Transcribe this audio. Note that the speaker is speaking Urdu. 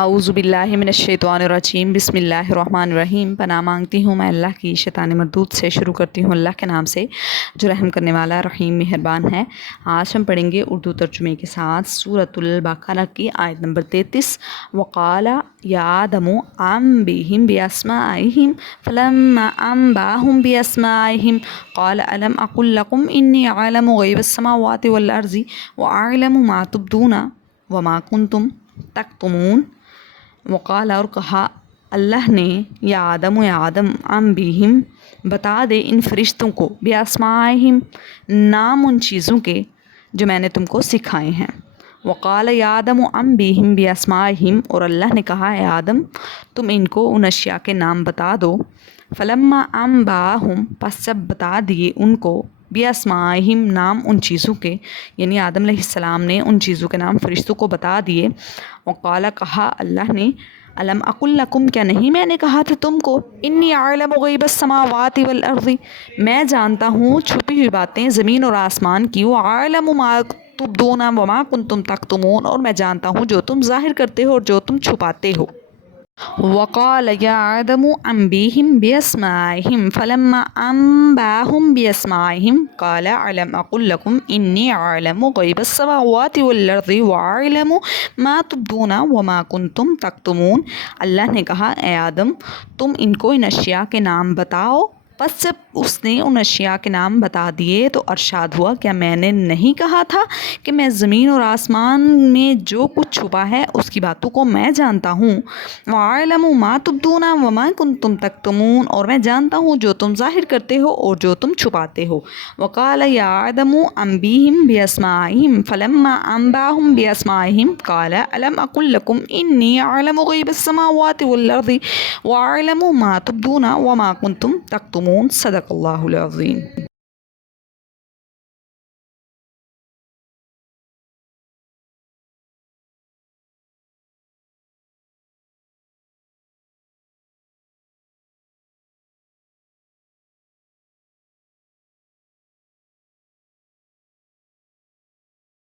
اعوذ باللہ من الشیطان الرجیم بسم اللہ الرحمن الرحیم۔ پناہ مانگتی ہوں میں اللہ کی شیطان مردود سے۔ شروع کرتی ہوں اللہ کے نام سے جو رحم کرنے والا رحیم مہربان ہے۔ آج ہم پڑھیں گے اردو ترجمے کے ساتھ سورۃ البقرہ کی آیت نمبر 33۔ وقال یا آدم انبئہم باسمائہم فلما انبأہم باسمائہم قال الم اقل لکم انی اعلم غیب السماوات والارض واعلم ما تبدون وما کنتم تکتمون۔ وقال اور کہا اللہ نے یا آدم انبئہم بتا دے ان فرشتوں کو باسمائہم نام ان چیزوں کے جو میں نے تم کو سکھائے ہیں۔ وقال یا آدم انبئہم باسمائہم اور اللہ نے کہا اے آدم تم ان کو ان اشیاء کے نام بتا دو۔ فلما انبأہم پس جب بتا دیے ان کو باسمائہم نام ان چیزوں کے، یعنی آدم علیہ السلام نے ان چیزوں کے نام فرشتوں کو بتا دیے۔ وقال کہا اللہ نے الم اقل لکم کیا نہیں میں نے کہا تھا تم کو انی اعلم غیب السماوات والارض میں جانتا ہوں چھپی ہوئی باتیں زمین اور آسمان کی، واعلم ما تبدون وما کنتم تکتمون اور میں جانتا ہوں جو تم ظاہر کرتے ہو اور جو تم چھپاتے ہو۔ وقال یا آدم انبئہم باسمائہم فلما انبأہم باسمائہم قال الم اقل لکم انی اعلم غیب السماوات والارض واعلم ما تبدون وما کنتم تکتمون۔ اللہ نے کہا اے آدم تم ان کو ان اشیاء کے نام بتاؤ۔ پس جب اس نے ان اشیاء کے نام بتا دیے تو ارشاد ہوا کیا میں نے نہیں کہا تھا کہ میں زمین اور آسمان میں جو کچھ چھپا ہے اس کی باتوں کو میں جانتا ہوں۔ وَأَعْلَمُ مَا تُبْدُونَ وَمَا كُنْتُمْ تَكْتُمُونَ اور میں جانتا ہوں جو تم ظاہر کرتے ہو اور جو تم چھپاتے ہو۔ وَقَالَ يَا آدَمُ أَنبِئْهِمْ بِأَسْمَائِهِمْ فَلَمَّا أَنبَأَهُمْ بِأَسْمَائِهِمْ قَالَ أَلَمْ أَقُل لَكُمْ إِنِّي أَعْلَمُ غَيْبَ السَّمَاوَاتِ وَالْأَرْضِ وَأَعْلَمُ مَا تُبْدُونَ وَمَا كُنْتُمْ تَكْتُمُونَ۔ صدق اللہ العظیم۔